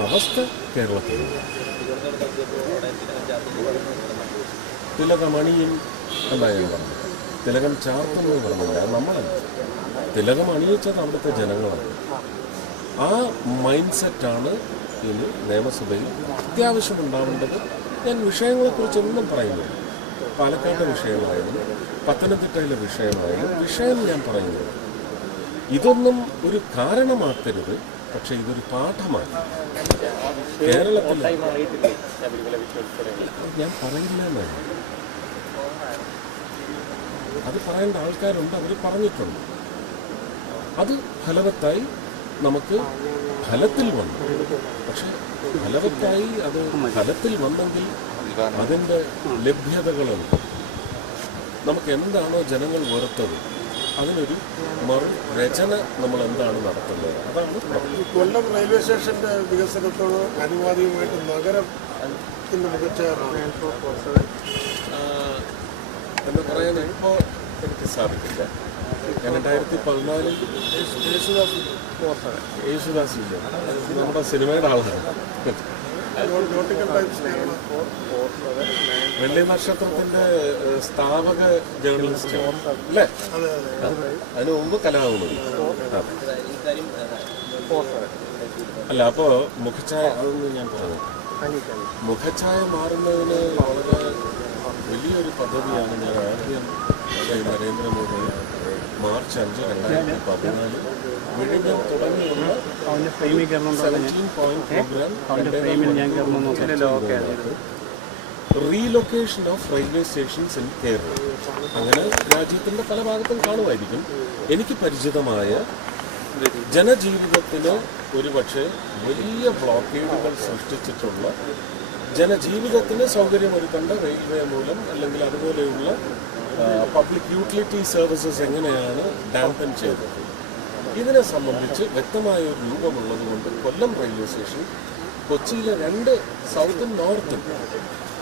അവസ്ഥ കേരളത്തിലുണ്ട്. തിലകമണിയും എന്നാണ് ഞാൻ പറഞ്ഞത്. തിലകം ചാർത്തുന്നു പറഞ്ഞില്ല, നമ്മളല്ല. തിലകം അണിയിച്ചത് അവിടുത്തെ ജനങ്ങളാണ്. ആ മൈൻഡ് സെറ്റാണ് ഇനി നിയമസഭയിൽ അത്യാവശ്യമുണ്ടാവേണ്ടത്. ഞാൻ വിഷയങ്ങളെക്കുറിച്ചൊന്നും പറയുന്നില്ല. പാലക്കാട്ടെ വിഷയമായാലും പത്തനംതിട്ടയിലെ വിഷയമായാലും വിഷയം ഞാൻ പറയുന്നത് ഇതൊന്നും ഒരു കാരണമാക്കരുത്. പക്ഷെ ഇതൊരു പാഠമാണ്. കേരളത്തിൽ ഞാൻ പറയുന്നതെന്നാണ്, അത് പറയേണ്ട ആൾക്കാരുണ്ട്, അവർ പറഞ്ഞിട്ടുണ്ട്. അത് ഫലവത്തായി നമുക്ക് ഫലത്തിൽ വന്നു. പക്ഷെ ഫലവത്തായി അത് ഫലത്തിൽ വന്നെങ്കിൽ അതിൻ്റെ ലഭ്യതകളുണ്ട്. നമുക്ക് എന്താണോ ജനങ്ങൾ വെറുത്തത് അതിനൊരു മറുരചന നമ്മൾ എന്താണ് നടത്തുന്നത്, അതാണ്. കൊല്ലം റെയിൽവേ സ്റ്റേഷന്റെ വികസനത്തോട് അനുവാദിയുമായിട്ട് നഗരം എന്ന് പറയാൻ ഇപ്പോൾ എനിക്ക് സാധിക്കില്ല. ഞാൻ 2014 യേശുദാസില്ല, നമ്മുടെ സിനിമയുടെ ആളാണ്. വെള്ളി നക്ഷത്രത്തിന്റെ സ്ഥാപക ജേർണലിസ്റ്റ് അല്ലേ? അതിനു മുമ്പ് കലാഭവൻ അല്ല. അപ്പോൾ മുഖഛായ, അതൊന്നും ഞാൻ പറഞ്ഞു. മുഖഛായ മാറുന്നതിന് വളരെ വലിയൊരു പദ്ധതിയാണ് ഞാൻ ആദ്യം നരേന്ദ്രമോദി മാർച്ച് 5, 2014 വിഴിഞ്ഞം തുടങ്ങിയുള്ള 17 point programme relocation of railway stations in Kerala. അങ്ങനെ രാജ്യത്തിൻ്റെ പല ഭാഗത്തും കാണുമായിരിക്കും. എനിക്ക് പരിചിതമായ ജനജീവിതത്തിന് ഒരുപക്ഷെ വലിയ ബ്ലോക്കേഡുകൾ സൃഷ്ടിച്ചിട്ടുള്ള, ജനജീവിതത്തിന് സൗകര്യമൊരുക്കേണ്ട റെയിൽവേ മൂലം അല്ലെങ്കിൽ അതുപോലെയുള്ള പബ്ലിക് യൂട്ടിലിറ്റി സർവീസസ് എങ്ങനെയാണ് ഡാമ്പൻ ചെയ്തത്, ഇതിനെ സംബന്ധിച്ച് വ്യക്തമായ ഒരു രൂപമുള്ളതുകൊണ്ട് കൊല്ലം റെയിൽവേ സ്റ്റേഷൻ, കൊച്ചിയിലെ 2 സൗത്തും നോർത്തും,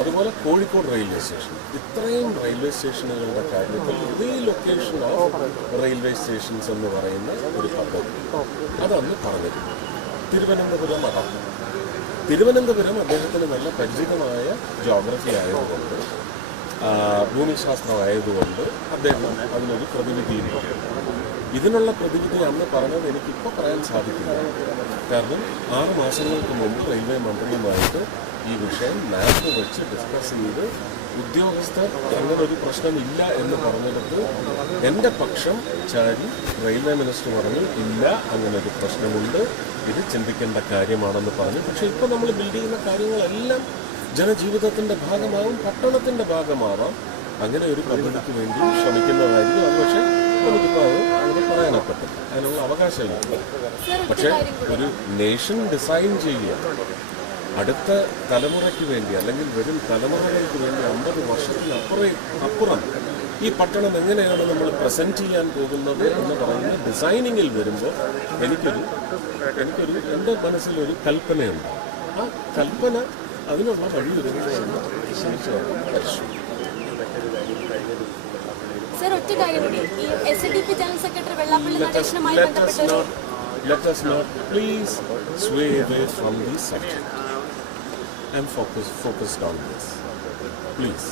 അതുപോലെ കോഴിക്കോട് റെയിൽവേ സ്റ്റേഷൻ, ഇത്രയും റെയിൽവേ സ്റ്റേഷനുകളുടെ കാര്യത്തിൽ റീലൊക്കേഷൻ ഓഫ് റെയിൽവേ സ്റ്റേഷൻസ് എന്ന് പറയുന്ന ഒരു പദ്ധതി അതന്ന് പറഞ്ഞിരുന്നു. തിരുവനന്തപുരം അടക്കം. തിരുവനന്തപുരം അദ്ദേഹത്തിന് നല്ല പരിചിതമായ ജോഗ്രഫി ആയതുകൊണ്ട്, ഭൂമിശാസ്ത്രമായതുകൊണ്ട് അദ്ദേഹം അതിനൊരു പ്രതിവിധിയും പറഞ്ഞു. ഇതിനുള്ള പ്രതിവിധി അന്ന് പറഞ്ഞത് എനിക്കിപ്പോൾ പറയാൻ സാധിക്കില്ല. കാരണം 6 മാസങ്ങൾക്ക് മുമ്പ് റെയിൽവേ മന്ത്രിയുമായിട്ട് ഈ വിഷയം മാപ്പ് വെച്ച് ഡിസ്കസ് ചെയ്ത് ഉദ്യോഗസ്ഥർ അങ്ങനെ ഒരു പ്രശ്നമില്ല എന്ന് പറഞ്ഞെടുത്ത് എൻ്റെ പക്ഷം ചാരി റെയിൽവേ മിനിസ്റ്റർ പറഞ്ഞു ഇല്ല, അങ്ങനൊരു പ്രശ്നമുണ്ട്, ഇത് ചിന്തിക്കേണ്ട കാര്യമാണെന്ന് പറഞ്ഞു. പക്ഷേ ഇപ്പോൾ നമ്മൾ ബിൽഡ് ചെയ്യുന്ന കാര്യങ്ങളെല്ലാം ജനജീവിതത്തിൻ്റെ ഭാഗമാവും, പട്ടണത്തിൻ്റെ ഭാഗമാവാം. അങ്ങനെ ഒരു പദ്ധതിക്ക് വേണ്ടി ശ്രമിക്കുന്നതായിരിക്കും. അത് പക്ഷേ എനിക്കിപ്പോൾ അത് പറയാനൊക്കത്തില്ല, അതിനുള്ള അവകാശമില്ല. പക്ഷേ ഒരു നേഷൻ ഡിസൈൻ ചെയ്യുക, അടുത്ത തലമുറയ്ക്ക് വേണ്ടി അല്ലെങ്കിൽ വരും തലമുറകൾക്ക് വേണ്ടി 50 വർഷത്തിനപ്പുറം ഈ പട്ടണം എങ്ങനെയാണ് നമ്മൾ പ്രസൻറ്റ് ചെയ്യാൻ പോകുന്നത് എന്ന് പറയുന്ന ഡിസൈനിങ്ങിൽ വരുമ്പോൾ എനിക്കൊരു എൻ്റെ മനസ്സിലൊരു കൽപ്പനയുണ്ട്. ആ കൽപ്പന അതിനുള്ള വഴിയൊരുങ്ങുമെന്ന് തീർച്ചയായും. Let us not please sway away from the subject. I'm focused on this. Please.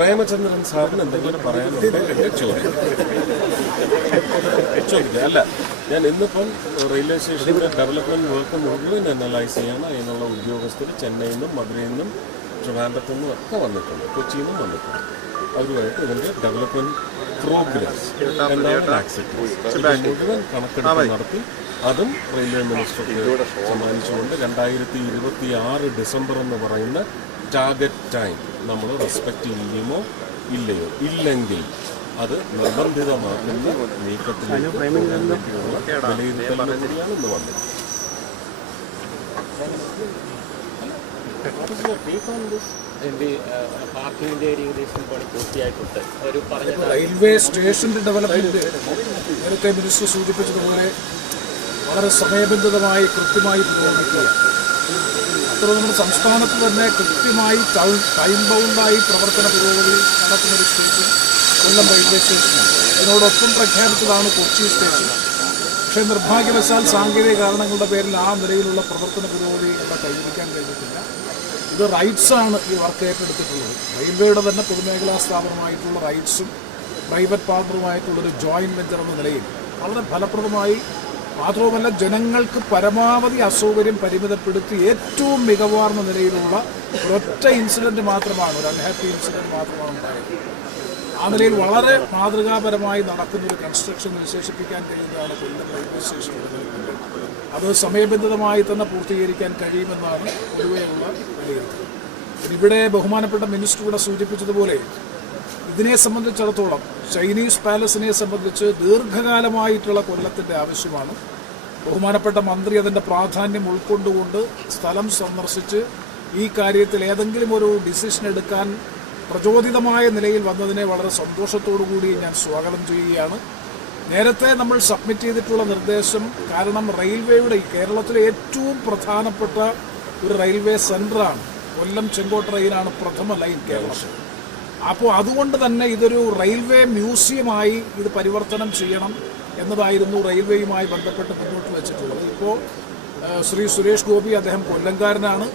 Premachandran സാറിന് എന്തെങ്കിലും പറയാനുണ്ടെങ്കിൽ ചോദിക്കുക. അല്ല, ഞാൻ ഇന്നിപ്പം റെയിൽവേ സ്റ്റേഷൻ്റെ ഡെവലപ്മെൻറ്റ് വർക്ക് മുഴുവൻ അനലൈസ് ചെയ്യണം. അതിനുള്ള ഉദ്യോഗസ്ഥർ ചെന്നൈയിൽ നിന്നും മധുരയിൽ നിന്നും ട്രിവാൻഡ്രത്തു നിന്നും ഒക്കെ വന്നിട്ടുണ്ട്, കൊച്ചിയിൽ നിന്നും വന്നിട്ടുണ്ട്. അവരുമായിട്ട് ഇതിൻ്റെ ഡെവലപ്മെൻറ്റ് പ്രോഗ്രസ് എന്താണ് ആക്സിഡൻസ് മുഴുവൻ കണക്കെടുപ്പ് നടത്തി അതും റെയിൽവേ മിനിസ്റ്റർക്ക് സമ്മാനിച്ചുകൊണ്ട് 2026 ഡിസംബർ എന്ന് പറയുന്ന ടാർഗറ്റ് ടൈം നമ്മൾ റെസ്പെക്റ്റ് ചെയ്യുമോ ഇല്ലയോ, ഇല്ലെങ്കിൽ അത് നിർബന്ധിതമാക്കുന്ന നീക്കത്തിലേക്ക് പോകാൻ വേണ്ടിയുള്ള വിലയിരുത്തലിലൂടെയാണ് ഇന്ന് വന്നത്. റെയിൽവേ സ്റ്റേഷന്റെ ഡെവലപ്മെന്റ് നേരത്തെ മിനിസ്റ്റർ സൂചിപ്പിച്ചതുപോലെ വളരെ സമയബന്ധിതമായി കൃത്യമായി പുരോഗമിക്കുക. അത്ര നമ്മുടെ സംസ്ഥാനത്ത് തന്നെ കൃത്യമായി ടൈം ബൗണ്ടായി പ്രവർത്തന പുരോഗതി നടത്തുന്നൊരു സ്റ്റേഷൻ കൊല്ലം റെയിൽവേ സ്റ്റേഷനാണ്. ഇതിനോടൊപ്പം പ്രഖ്യാപിച്ചതാണ് കൊച്ചി സ്റ്റേഷൻ. പക്ഷേ നിർഭാഗ്യവശാൽ സാങ്കേതിക കാരണങ്ങളുടെ പേരിൽ ആ നിലയിലുള്ള പ്രവർത്തന പുരോഗതി ഇവിടെ കൈവരിക്കാൻ കഴിഞ്ഞിട്ടില്ല. ഇത് റൈറ്റ്സാണ് ഈ വർക്ക് ഏറ്റെടുത്തിട്ടുള്ളത്. റെയിൽവേയുടെ തന്നെ പൊതുമേഖലാ സ്ഥാപനമായിട്ടുള്ള റൈറ്റ്സും പ്രൈവറ്റ് പാർട്ണറുമായിട്ടുള്ളൊരു ജോയിൻറ്റ് വെഞ്ചർ എന്ന നിലയിൽ വളരെ ഫലപ്രദമായി, മാത്രവുമല്ല ജനങ്ങൾക്ക് പരമാവധി അസൗകര്യം പരിമിതപ്പെടുത്തി ഏറ്റവും മികവാർന്ന നിലയിലുള്ള ഒരൊറ്റ ഇൻസിഡൻറ്റ് മാത്രമാണ്, ഒരു അൺഹാപ്പി ഇൻസിഡൻറ്റ് മാത്രമാണ് ഉണ്ടായത്. ആ നിലയിൽ വളരെ മാതൃകാപരമായി നടക്കുന്നൊരു കൺസ്ട്രക്ഷൻ വിശേഷിപ്പിക്കാൻ കഴിയുന്നതാണ് കൊല്ലം റെയിൽവേ സ്റ്റേഷൻ. അത് സമയബന്ധിതമായി തന്നെ പൂർത്തീകരിക്കാൻ കഴിയുമെന്നാണ് പൊതുവെയുള്ള വിലയിരുത്തൽ. ഇവിടെ ബഹുമാനപ്പെട്ട മിനിസ്റ്റർ ഇവിടെ സൂചിപ്പിച്ചതുപോലെ ഇതിനെ സംബന്ധിച്ചിടത്തോളം ചൈനീസ് പാലസിനെ സംബന്ധിച്ച് ദീർഘകാലമായിട്ടുള്ള കൊല്ലത്തിൻ്റെ ആവശ്യമാണ്. ബഹുമാനപ്പെട്ട മന്ത്രി അതിൻ്റെ പ്രാധാന്യം ഉൾക്കൊണ്ടുകൊണ്ട് സ്ഥലം സന്ദർശിച്ച് ഈ കാര്യത്തിൽ ഏതെങ്കിലും ഒരു ഡിസിഷൻ എടുക്കാൻ പ്രചോദിതമായ നിലയിൽ വന്നതിനെ വളരെ സന്തോഷത്തോടു കൂടി ഞാൻ സ്വാഗതം ചെയ്യുകയാണ്. നേരത്തെ നമ്മൾ സബ്മിറ്റ് ചെയ്തിട്ടുള്ള നിർദ്ദേശം, കാരണം റെയിൽവേയുടെ കേരളത്തിലെ ഏറ്റവും പ്രധാനപ്പെട്ട ഒരു റെയിൽവേ സെൻ്ററാണ് കൊല്ലം ചെങ്കോട്ട റെയിലാണ് പ്രഥമ ലൈൻ കേരളത്തിൽ. അപ്പോൾ അതുകൊണ്ട് തന്നെ ഇതൊരു റെയിൽവേ മ്യൂസിയമായി ഇത് പരിവർത്തനം ചെയ്യണം എന്നതായിരുന്നു റെയിൽവേയുമായി ബന്ധപ്പെട്ട് മുന്നോട്ട് വെച്ചിട്ടുള്ളത്. ഇപ്പോൾ ശ്രീ സുരേഷ് ഗോപി, അദ്ദേഹം കൊല്ലംകാരനാണ്.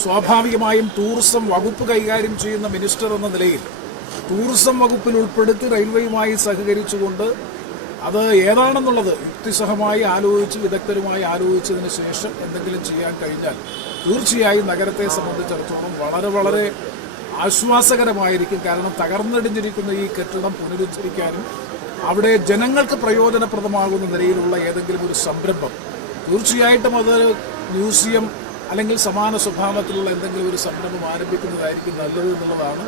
സ്വാഭാവികമായും ടൂറിസം വകുപ്പ് കൈകാര്യം ചെയ്യുന്ന മിനിസ്റ്റർ എന്ന നിലയിൽ ടൂറിസം വകുപ്പിൽ ഉൾപ്പെടുത്തി റെയിൽവേയുമായി സഹകരിച്ചുകൊണ്ട് അത് ഏതാണെന്നുള്ളത് യുക്തിസഹമായി ആലോചിച്ച് വിദഗ്ധരുമായി ആലോചിച്ചതിന് ശേഷം എന്തെങ്കിലും ചെയ്യാൻ കഴിഞ്ഞാൽ തീർച്ചയായും നഗരത്തെ സംബന്ധിച്ചിടത്തോളം വളരെ വളരെ ആശ്വാസകരമായിരിക്കും. കാരണം തകർന്നടിഞ്ഞിരിക്കുന്ന ഈ കെട്ടിടം പുനരുദ്ധരിക്കാനും അവിടെ ജനങ്ങൾക്ക് പ്രയോജനപ്രദമാകുന്ന നിലയിലുള്ള ഏതെങ്കിലും ഒരു സംരംഭം, തീർച്ചയായിട്ടും അത് മ്യൂസിയം അല്ലെങ്കിൽ സമാന സ്വഭാവത്തിലുള്ള എന്തെങ്കിലും ഒരു സംരംഭം ആരംഭിക്കുന്നതായിരിക്കും നല്ലത് എന്നുള്ളതാണ്.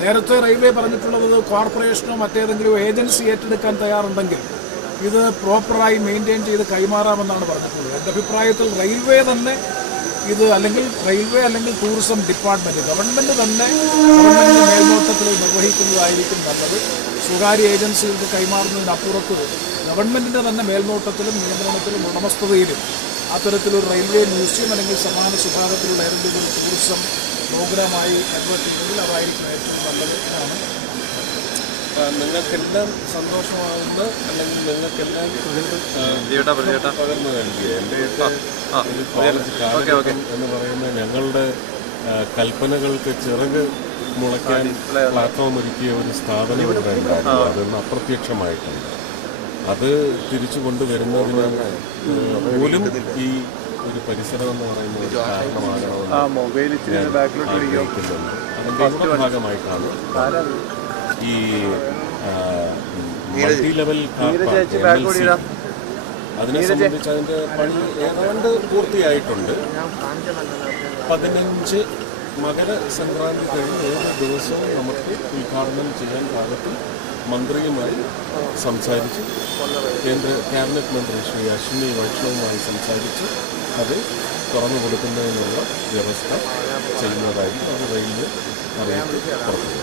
നേരത്തെ റെയിൽവേ പറഞ്ഞിട്ടുള്ളത് കോർപ്പറേഷനോ മറ്റേതെങ്കിലും ഏജൻസി ഏറ്റെടുക്കാൻ തയ്യാറുണ്ടെങ്കിൽ ഇത് പ്രോപ്പറായി മെയിൻറ്റെയിൻ ചെയ്ത് കൈമാറാമെന്നാണ് പറഞ്ഞിട്ടുള്ളത്. എൻ്റെ അഭിപ്രായത്തിൽ റെയിൽവേ തന്നെ ഇത് അല്ലെങ്കിൽ ടൂറിസം ഡിപ്പാർട്ട്മെൻറ്റ് ഗവൺമെൻറ് ഗവൺമെൻറ്റിൻ്റെ മേൽനോട്ടത്തിൽ നിർവഹിക്കുന്നതായിരിക്കും നല്ലത്. സ്വകാര്യ ഏജൻസികൾക്ക് കൈമാറുന്നതിനപ്പുറത്ത് ഗവൺമെൻറ്റിൻ്റെ തന്നെ മേൽനോട്ടത്തിലും നിയന്ത്രണത്തിലും ഉടമസ്ഥതയിലും അത്തരത്തിലൊരു റെയിൽവേ മ്യൂസിയം അല്ലെങ്കിൽ സമാന സ്വഭാവത്തിലുള്ള ഏതെങ്കിലും ഒരു ടൂറിസം പ്രോഗ്രാമായി നിർവഹിക്കുന്നതിൽ അതായിരിക്കും ഏറ്റവും നല്ലത് എന്നാണ്. നിങ്ങൾക്കെല്ലാം സന്തോഷമാകുന്ന അല്ലെങ്കിൽ നിങ്ങൾക്കെല്ലാം പകർന്നു നൽകിയ എൻ്റെ ഒരു കോളേജ് കാലഘട്ടം എന്ന് പറയുന്ന ഞങ്ങളുടെ കൽപ്പനകൾക്ക് ചിറക് മുളയ്ക്കാൻ പ്ലാറ്റ്ഫോം ഒരുക്കിയ ഒരു സ്ഥാപനം ഇവിടെ ഉണ്ടായിരുന്നു. അതൊന്ന് അപ്രത്യക്ഷമായിട്ടുണ്ട്. അത് തിരിച്ചു കൊണ്ടുവരുന്നതിന് പോലും ഈ ഒരു പരിസരം എന്ന് പറയുന്ന ഒരു കാരണമാകണമെന്ന് ആഗ്രഹിക്കുന്നുണ്ട്. അതിൻ്റെ ഭാഗമായിട്ടാണ് ഈ മൾട്ടി ലെവൽ അതിനെ സംബന്ധിച്ച് അതിൻ്റെ പണി ഏതാണ്ട് പൂർത്തിയായിട്ടുണ്ട്. 15 മകര സംക്രാന്തി കഴിഞ്ഞ് ഏത് ദിവസവും നമുക്ക് ഉദ്ഘാടനം ചെയ്യാൻ പാകത്തിൽ മന്ത്രിയുമായി സംസാരിച്ച് കേന്ദ്ര ക്യാബിനറ്റ് മന്ത്രി ശ്രീ അശ്വിനി വൈഷ്ണവുമായി സംസാരിച്ച് അത് തുറന്നു കൊടുക്കുന്നതിനുള്ള വ്യവസ്ഥ ചെയ്യുന്നതായിരിക്കും. അത് റെയിൽവേ അറിയിപ്പ് പുറത്തു.